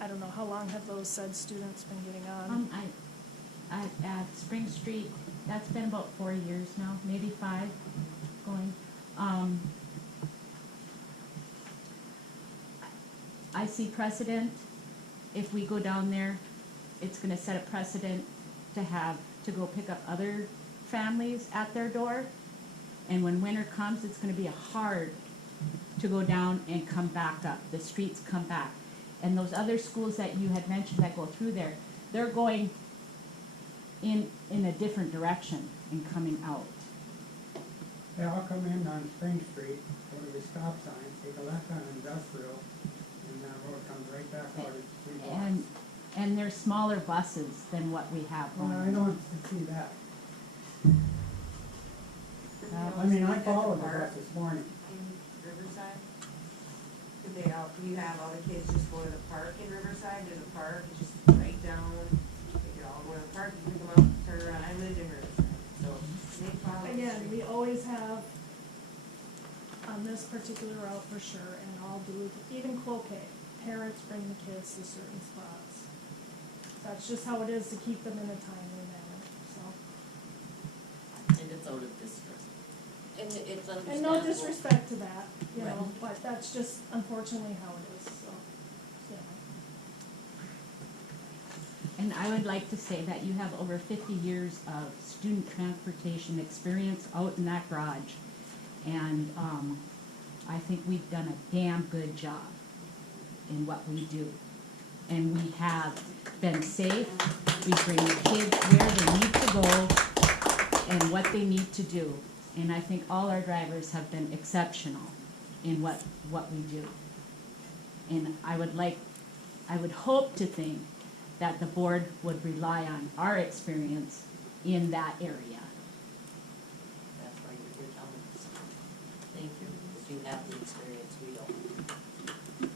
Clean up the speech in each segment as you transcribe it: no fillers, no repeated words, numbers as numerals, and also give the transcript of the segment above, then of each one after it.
I don't know, how long have those said students been getting on? At Spring Street, that's been about 4 years now, maybe 5 going. I see precedent. If we go down there, it's gonna set a precedent to go pick up other families at their door. And when winter comes, it's gonna be hard to go down and come back up. The streets come back. And those other schools that you had mentioned that go through there, they're going in a different direction and coming out. They all come in on Spring Street, go to the stop sign, take a left on Industrial, and that road comes right back out at 3 blocks. And they're smaller buses than what we have Well, I on. don't see that. Uh, I mean, I followed the bus this morning. In Riverside? Do you have all the kids just go to the park in Riverside, to the park, just right down, they could all go to the park, you pick them up, turn around, I lived in Riverside, so they follow. the Again, street. we always have, on this particular route for sure, and all Duluth, even Cloquet, parents bring the kids to certain spots. That's just how it is to keep them in a timely manner, so. And it's out of district. And it's understandable. And no disrespect to that, you know, Right. but that's just unfortunately how it is, so, you know. And I would like to say that you have over 50 years of student transportation experience out in that garage. And I think we've done a damn good job in what we do. And we have been safe, we bring the kids where they need to go and what they need to do. And I think all our drivers have been exceptional in what we do. And I would hope to think that the board would rely on our experience in that area. That's why you're here telling us. Thank you, because you have the experience, we don't.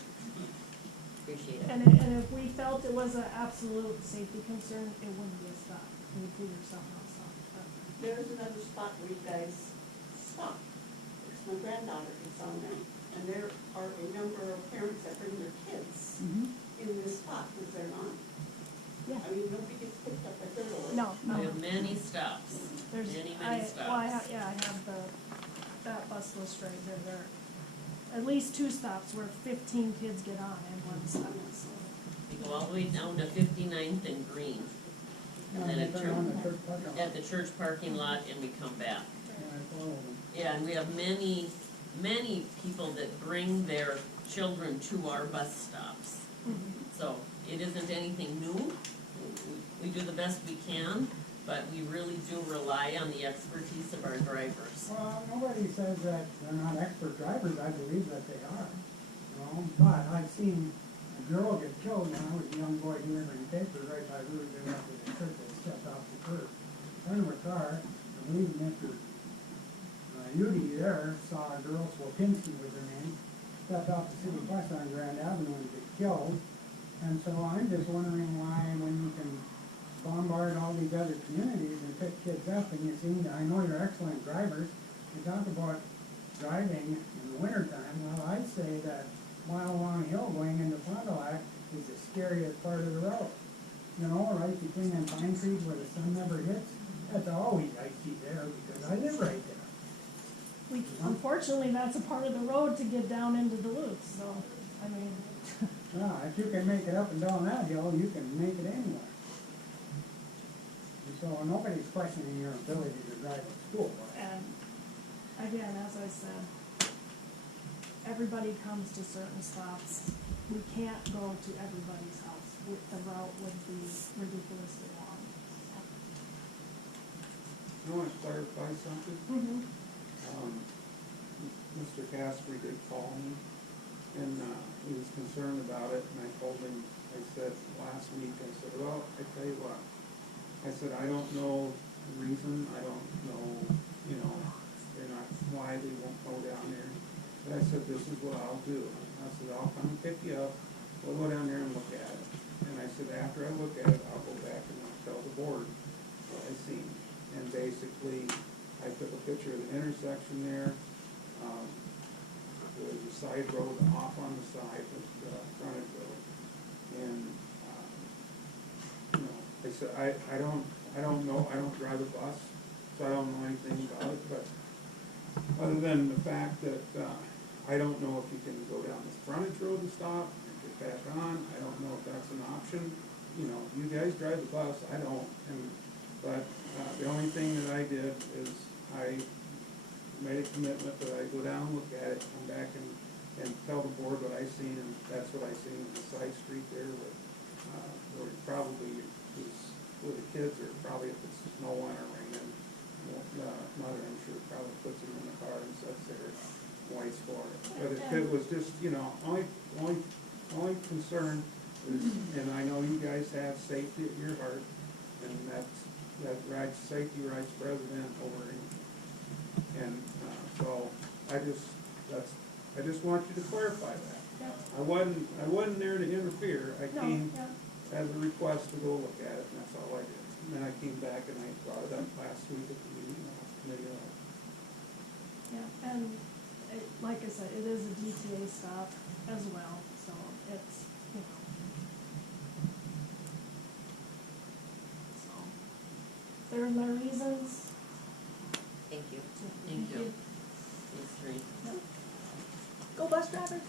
Appreciate it. And if we felt it was an absolute safety concern, it wouldn't be a stop, we'd figure something else out, but. There's another spot where you guys stop. It's my granddaughter gets on there, and there are a number of parents that bring their kids in this spot, is there not? Yeah. I mean, nobody gets picked up at their door. No, no. We have many stops, There's, many well, I stops. have that bus list right there, there are at least 2 stops where 15 kids get on and 1 stop, so. We go all the way down to 59th and Green, and then They turn on the church parking lot. at the church parking lot, and we come back. And I follow them. Yeah, and we have many, many people that bring their children to our bus stops. So it isn't anything new. We do the best we can, but we really do rely on the expertise of our drivers. Well, nobody says that they're not expert drivers, I believe that they are, you know, but I've seen a girl get killed when I was a young boy delivering papers right by Rudy, they went to the church, they stepped off the curb. Front of a car, I believe Mr. Udi there saw a girl, Swapinski was her name, stepped off the city bus on Grand Avenue and get killed. And so I'm just wondering why when you can bombard all these other communities and pick kids up and you seem to, I know you're excellent drivers, you talk about driving in the wintertime, well, I'd say that Mile Long Hill going into Fond du Lac is the scariest part of the road. You know, right between them pine trees where the sun never hits, that's always icy there because I live right there. Unfortunately, that's a part of the road to get down into Duluth, so, I mean, Well, if you can make it up and down that hill, you can make it anywhere. And so nobody's questioning your ability to drive to school. and again, as I said, everybody comes to certain stops. We can't go to everybody's house. The route would be ridiculously long. I want to clarify something. Mr. Casper did call me, and he was concerned about it, and I told him, I said last week, I said, well, I tell you what, I said, I don't know the reason, I don't know, you know, they're not, why they won't go down there. But I said, this is what I'll do. I said, I'll come and pick you up, we'll go down there and look at it. And I said, after I look at it, I'll go back and I'll tell the board what I seen. And basically, I took a picture of the intersection there. There was a side road off on the side of the frontage road. And said, I don't know, I don't drive a bus, so I don't know anything about it, but other than the fact that, I don't know if you can go down this frontage road and stop and get back on, I don't know if that's an option. You know, you guys drive the bus, I don't, but the only thing that I did is I made a commitment that I go down, look at it, come back and tell the board what I seen, and that's what I seen on the side street there where it probably is, where the kids are probably, if it's snowing or raining, the mother, I'm sure, probably puts them in the car and sits there, waits for it. But if it was just, you know, only concern is, and I know you guys have safety at your heart, and that safety rights president over anything. And, so, I just want you to clarify that. Yeah. I wasn't there to interfere, I No, came yeah. as a request to go look at it, and that's all I did. And then I came back and I brought it up last week at the meeting, committee. Yeah, and like I said, it is a DTA stop as well, so it's, you know. So, there are my reasons. Thank you. Thank you. These three. Yep. Go bus driver.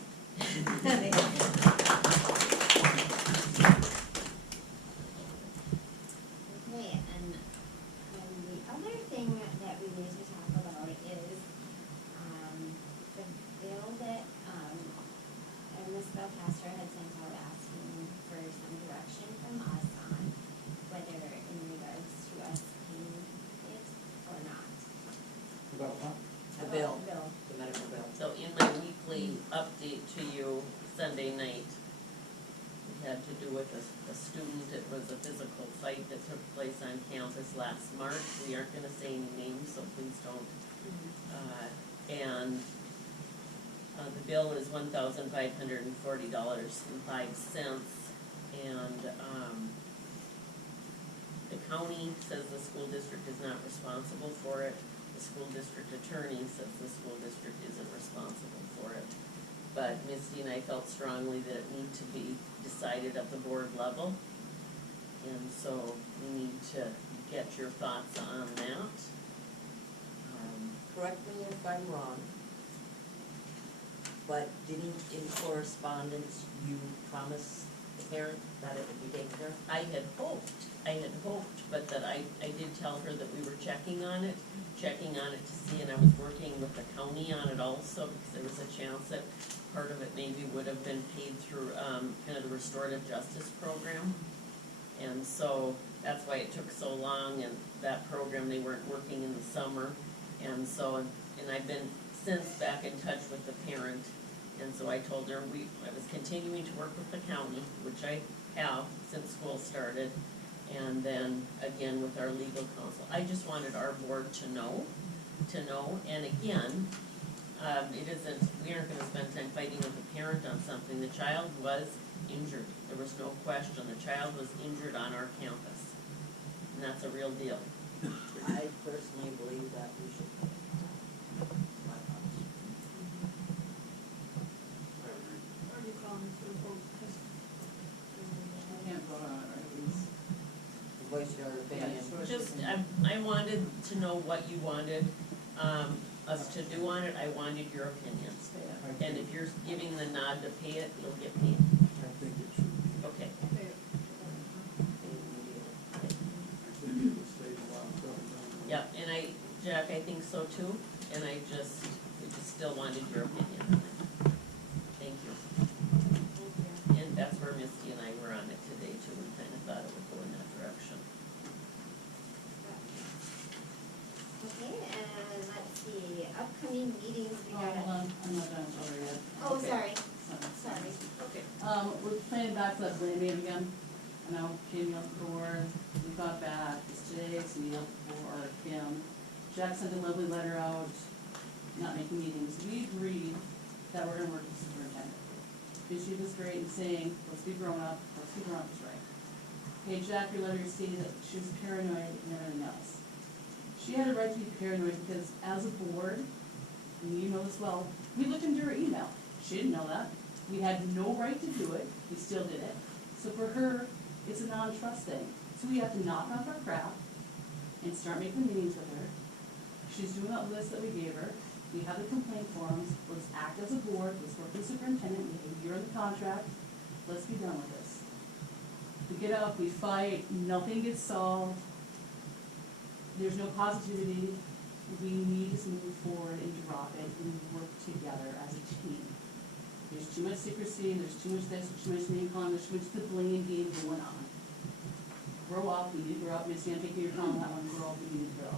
Okay, and the other thing that we need to talk about is, the bill that, Ms. Belcastro had sent out asking for some direction from us on whether in regards to us paying it or not. About what? The bill, Bill. the medical bill. So in my weekly update to you Sunday night, it had to do with a student. It was a physical fight that took place on campus last March. We aren't gonna say any names, so please don't. And the bill is $1,540.05, and the county says the school district is not responsible for it. The school district attorney says the school district isn't responsible for it. But Misty and I felt strongly that it needed to be decided at the board level. And so we need to get your thoughts on that. Correct me if I'm wrong, but didn't in correspondence you promise the parent that it would be taken care of? I had hoped, but that I did tell her that we were checking on it to see, and I was working with the county on it also, because there was a chance that part of it maybe would have been paid through, kind of the restorative justice program. And so, that's why it took so long, and that program, they weren't working in the summer. And so, and I've been since back in touch with the parent, and so I told her I was continuing to work with the county, which I have since school started, and then again with our legal counsel. I just wanted our board to know, and again, it isn't, we aren't gonna spend time fighting with the parent on something. The child was injured, there was no question, the child was injured on our campus, and that's a real deal. I personally believe that we should pay it. My thoughts. Are you calling for the vote? Can't vote on it, right? It's- Voice your opinion. Just, I wanted to know what you wanted, us to do on it. I wanted your opinions. And if you're giving the nod to pay it, you'll get paid. I think it should be. Okay. I think it was saved a lot of trouble down there. Yep, and Jack, I think so too, and we just still wanted your opinion on it. Thank you. And that's where Misty and I were on it today too. We kind of thought it would go in that direction. Okay, and let's see, upcoming meetings, we Oh, got hold on, I'm not done over yet. Oh, Okay. sorry, Sorry. sorry. Okay. We're planning back to that blame game again. I know Kim yelled for, we got back, it's today, so we yelled for Kim. Jack sent a lovely letter out, not making meetings. We agreed that we're gonna work with the superintendent. Because she was great in saying, let's be grown up, right? Okay, Jack, your letter stated that she was paranoid and everything else. She had a right to be paranoid because as a board, and you know this well, we looked into her email. She didn't know that. We had no right to do it, we still did it. So for her, it's a non-trust thing. So So we have to knock off our crap and start making meetings with her. She's doing that list that we gave her. We have the complaint forms. Let's act as a board. Let's work with the superintendent. We have a year in the contract. Let's be done with this. We get up, we fight, nothing gets solved. There's no positivity. We need to move forward and drop it and work together as a team. There's too much secrecy, there's too much this, there's too much name calling, there's too much the blame game going on. Grow up, we need to grow up, Missy, I'm taking your call on that one, grow up, we need to grow.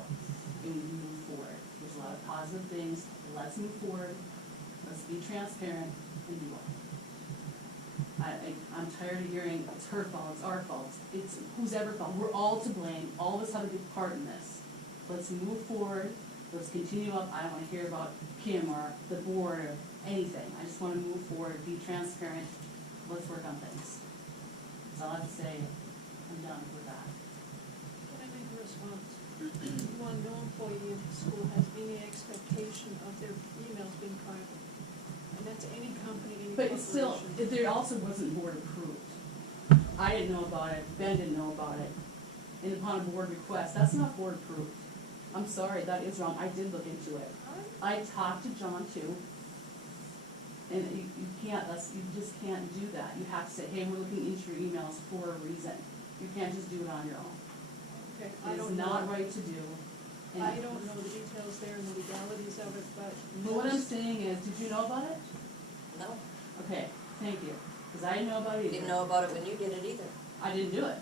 And we need to move forward. There's a lot of positive things, let's move forward, let's be transparent and do it. I'm tired of hearing it's her fault, it's our fault, it's whose ever fault, we're all to blame, all of us have a good part in this. Let's move forward, let's continue up, I don't wanna hear about Kim or the board or anything, I just wanna move forward, be transparent, let's work on things. That's all I have to say, I'm done with that. Can I make a response? One, no employee of the school has any expectation of their emails being private. And that's any company, any But corporation. it's still, there also wasn't board approved. I didn't know about it, Ben didn't know about it, and upon a board request, that's not board approved. I'm sorry, that is wrong, I did look into it. I talked to John too, and you can't, you just can't do that. You have to say, hey, we're looking into your emails for a reason. You can't just do it on your own. Okay, I It's don't not know, right to do. And- I don't know the details there and the legalities of it, but But what I'm most, saying is, did you know about it? No, Okay, thank you, because I didn't know about it either. didn't know about it when you did it either. I didn't do it.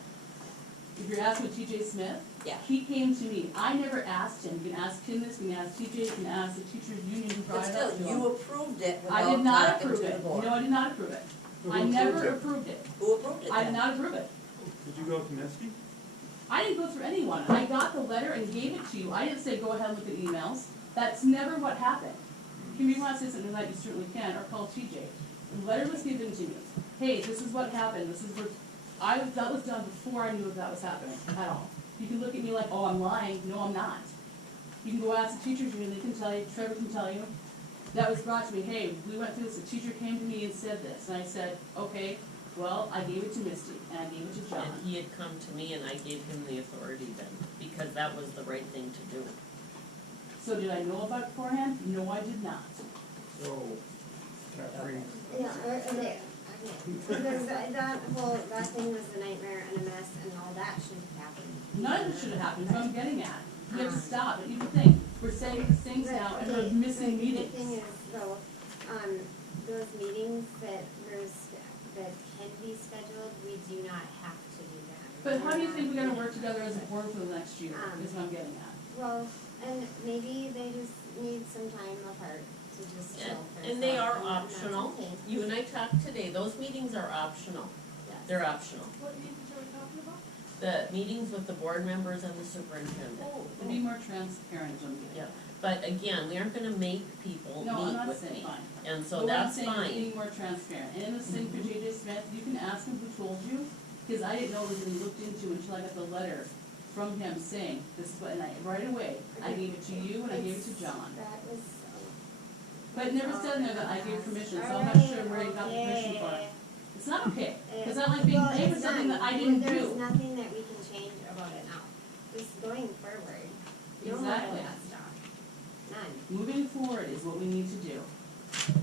If you're asking TJ Smith, Yeah. he came to me. I never asked him. You can ask Kim this, you can ask TJ, you can ask the teachers union who But brought it up to still, him. you approved it I did without not talking approve to the it. board. No, I did not approve it. Who I never approved it? approved it. Who approved it I did then? not approve it. Did you go to Misty? I didn't go through anyone. I got the letter and gave it to you. I didn't say, go ahead and look at emails. That's never what happened. If you want to say something tonight, you certainly can, or call TJ. The letter was given to me. Hey, this is what happened, this is what, that was done before I knew that was happening at all. You can look at me like, oh, I'm lying. No, I'm not. You can go ask the teachers union, they can tell you, Trevor can tell you. That was brought to me, hey, we went through this, the teacher came to me and said this, and I said, okay, well, I gave it to Misty, and I gave it to John. And he had come to me and I gave him the authority then, because that was the right thing to do. So did I know about it beforehand? No, I did not. So, that brings, Yeah, okay. Because that thing was a nightmare and a mess and all that should have happened. None of it should have happened, that's what I'm getting at. We have to stop it, you can think, we're saying these things now and we're missing meetings. The thing is, though, those meetings that can be scheduled, we do not have to do them. But how do you think we're gonna work together as a board for the next year, is what I'm getting at. Well, and maybe they just need some time apart to just chill for a And they are second, and that's optional. okay. You and I talked today, those meetings are optional. Yes. They're optional. what meetings are we talking about? The meetings with the board members and the superintendent. To be more transparent, is what I'm getting Yeah, at. but again, we aren't gonna make people No, I'm meet not with saying me. fine. And But so what I'm that's saying is fine. being more transparent, and in the same for JJ Smith, you can ask him who told you, because I didn't know it was even looked into until I got the letter from him saying, this is what, and right away, I gave it to you and I gave it to John. That was. But it never said in there that I gave permission, so I'm not sure where he got the permission for it. It's not okay, because I like being Well, blamed for it's something done. that I didn't There's do. nothing that we can change about it now. Just going forward. No more of Exactly. that stuff. None. Moving forward is what we need to do.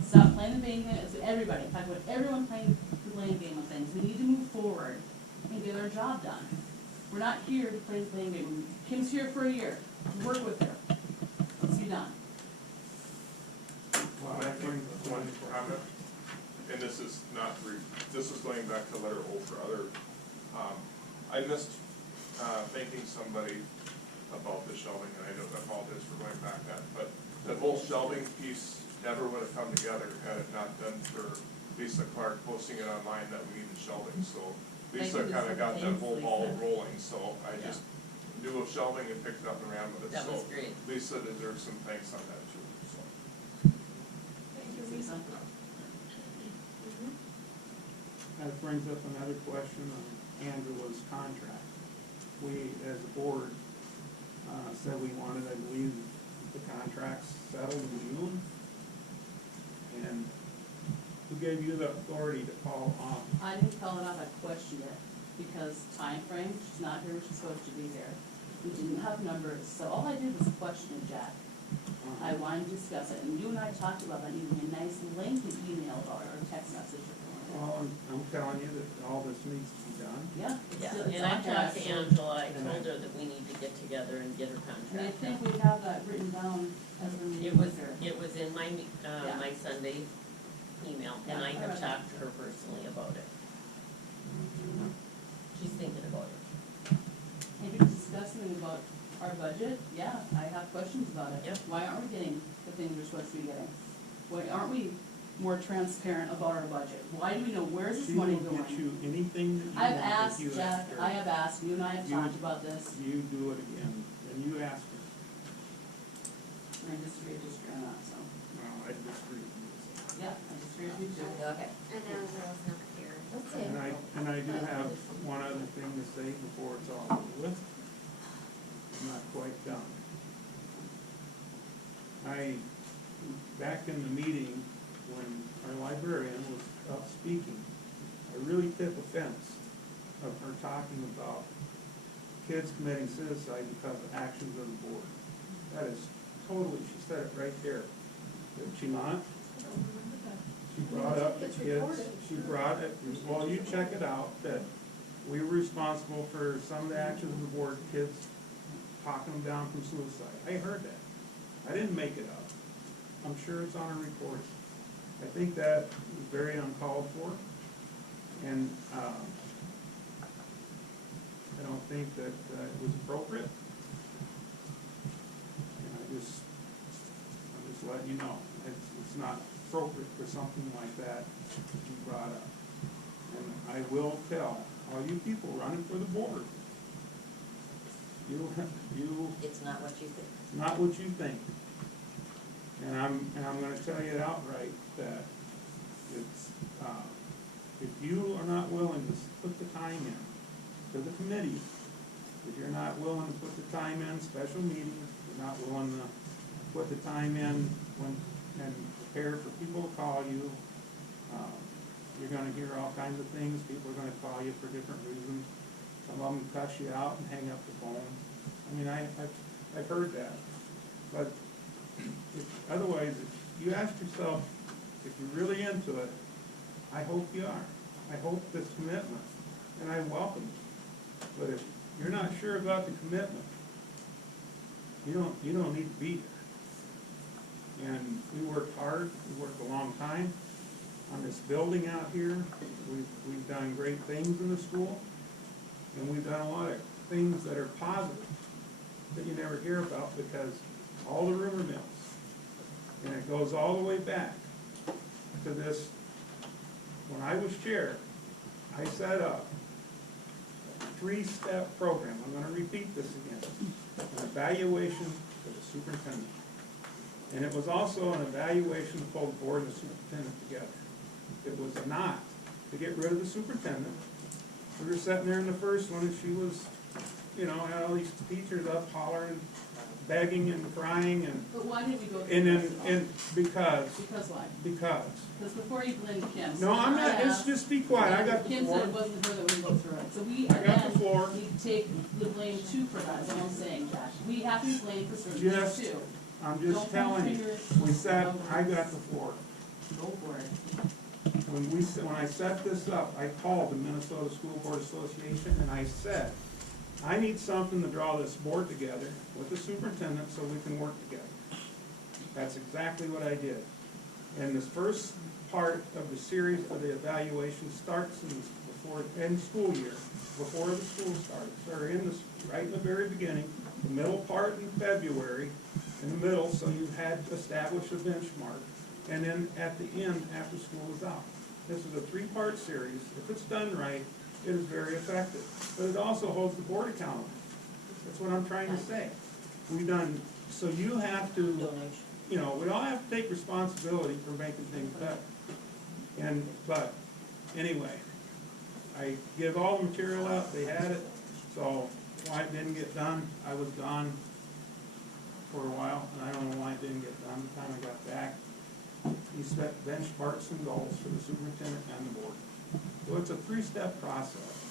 Stop playing the blame game, it's everybody, in fact, with everyone playing the blame game of things, we need to move forward and get our job done. We're not here to play the blame game. Kim's here for a year, work with her. Let's be done. well, I that think brings one comment, and this is not, this is going back to letter O for other, I missed, thanking somebody about the shelving, and I don't apologize for going back that, but the whole shelving piece never would have come together had it not been for Lisa Clark posting it online that we needed shelving, so Lisa Thank you, kinda Lisa. got that whole Thanks, ball Lisa. rolling, so I Yeah. just knew of shelving and picked it up and ran with it, That was so great. Lisa deserves some thanks on that too, so. Thank you, Lisa. That brings up another question on Angela's contract. We, as a board, said we wanted, I believe, the contracts settled in June. And who gave you the authority to call off? I didn't call it off, I questioned it. because time frame, she's not here, she's supposed to be here. We didn't have numbers, so all I did was question Jack. I wanted to discuss it, and you and I talked about that, even a nice lengthy email about it, or text message or something. Well, I'm telling you that all this needs to be done. Yeah. Yeah, it's and I on here, talked to actually. Angela, I told her that we need to get together and get her And I contract. think we have that written down as we're It meeting was, with her. it was in my, Yeah. my Sunday email, and Yeah, I I have read that. talked to her personally about it. She's thinking about it. Maybe discuss something about our budget, yeah, I have questions about it. Yep. Why aren't we getting the things we're supposed to be getting? Why aren't we more transparent about our budget? Why do we know where's this She money will going? get you anything that you I've want if asked, you Jack, ask her. I have asked, you and I have You- talked about this, You do it again, and you ask her. and I disagree on that, so, No, I disagree with you. yeah, I disagree with you too. Okay. I know, girls not here. Let's see. And I do have one other thing to say before it's all over with. I'm not quite done. Back in the meeting, when our librarian was up speaking, I really took offense of her talking about kids committing suicide because of actions of the board. That is totally, she said it right there. Did she not? I don't remember that. She brought up the It's kids, recorded. she brought it, well, you check it out, that we were responsible for some of the actions of the board, kids talking them down from suicide. I heard that. I didn't make it up. I'm sure it's on a recording. I think that was very uncalled for, and, I don't think that it was appropriate. And I'm just letting you know, it's not appropriate for something like that to be brought up. And I will tell all you people running for the board, It's not what you think. it's not what you think. And I'm gonna tell you outright that it's, if you are not willing to put the time in to the committee, if you're not willing to put the time in special meetings, if you're not willing to put the time in and prepare for people to call you, you're gonna hear all kinds of things, people are gonna call you for different reasons. Some of them cuss you out and hang up the phone. I mean, I've heard that. But otherwise, if you ask yourself, if you're really into it, I hope you are. I hope this commitment, and I welcome it. But if you're not sure about the commitment, you don't need to be here. And we worked hard, we worked a long time on this building out here. We've done great things in the school, and we've done a lot of things that are positive that you never hear about because all the rumor mills. And it goes all the way back to this, when I was chair, I set up a 3-step program. I'm gonna repeat this again. An evaluation for the superintendent. And it was also an evaluation to pull the board and the superintendent together. It was not to get rid of the superintendent. We were sitting there in the first one and she was, had all these teachers up hollering, begging and crying and, But why did we go through and this? then, and because, Because why? because. Because before you blame Kim. No, I'm not, I just, asked- just be quiet, I got the Kim floor. said it wasn't her that would go through it, so we, I got the again, floor. need to take the blame too for that, is what I'm saying, Josh. We have to be blamed for certain Just- things too. I'm Don't just point telling you, fingers. we sat, Don't I got the floor. Go for it. When I set this up, I called the Minnesota School Board Association and I said, I need something to draw this board together with the superintendent so we can work together. That's exactly what I did. And this first part of the series of the evaluation starts in school year, before the school starts, or right in the very beginning, the middle part in February, in the middle, so you had established a benchmark, and then at the end, after school is out. This is a 3-part series. If it's done right, it is very effective. But it also holds the board accountable. That's what I'm trying to say. We've done, so you have to, Donation. we all have to take responsibility for making things better. But anyway, I give all the material out, they had it, so why it didn't get done, I was gone for a while, and I don't know why it didn't get done. The time I got back, he set benchmarks and goals for the superintendent and the board. So it's a 3-step process.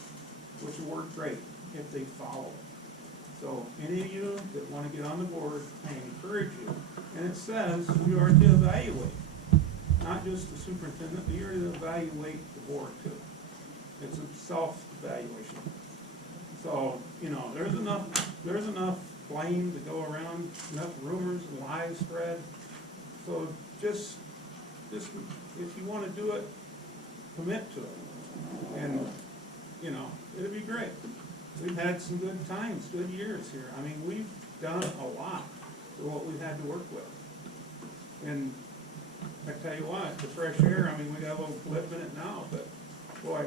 which will work great if they follow it. So any of you that wanna get on the board, I encourage you, and it says you are to evaluate, not just the superintendent, but you're to evaluate the board too. It's a self-evaluation. So, you know, there's enough blame to go around, enough rumors and lies spread. So just, if you wanna do it, commit to it. And, you know, it'd be great. We've had some good times, good years here. I mean, we've done a lot for what we've had to work with. And I tell you what, the fresh air, I mean, we got a little blip in it now, but boy,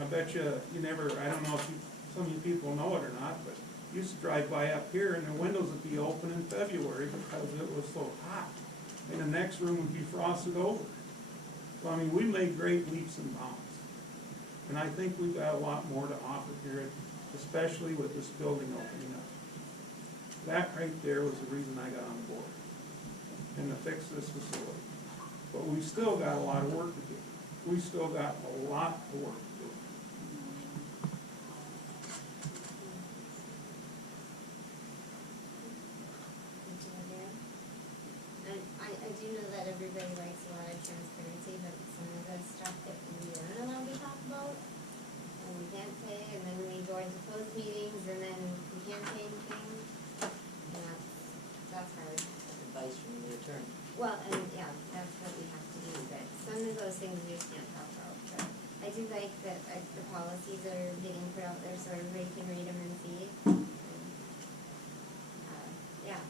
I bet you never, I don't know if some of you people know it or not, but you used to drive by up here and the windows would be open in February because it was so hot. And the next room would be frosted over. So, I mean, we made great leaps and bounds. And I think we've got a lot more to offer here, especially with this building opening up. That right there was the reason I got on the board, and to fix this facility. But we still got a lot of work to do. We still got a lot of work to do. I do know that everybody likes a lot of transparency, but some of the stuff that we aren't allowed to talk about, and we can't say, and then we go into closed meetings, and then we can't say anything, and that's hard. Advice from the attorney. Well, and yeah, that's what we have to do, but some of those things we just can't talk about, but I do like that the policies are getting put out there so everybody can read them and see. And, yeah,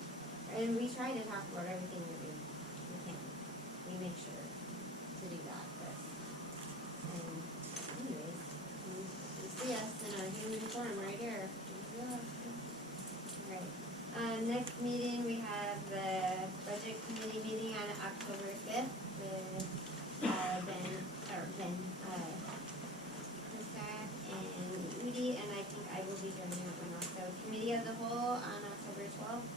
and we try to talk about everything that we can. We make sure to do that, but, anyways, you see us in a human form right here. Alright, next meeting, we have the budget committee meeting on October 5th with, Ben, Krista and Udi, and I think I will be joining that one also. Committee of the whole on October 12th,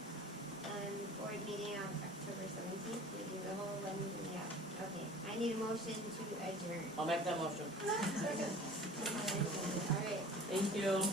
and board meeting on October 17th, meeting of the whole, yeah, okay. I need a motion to adjourn. I'll make that motion. Alright. Thank you.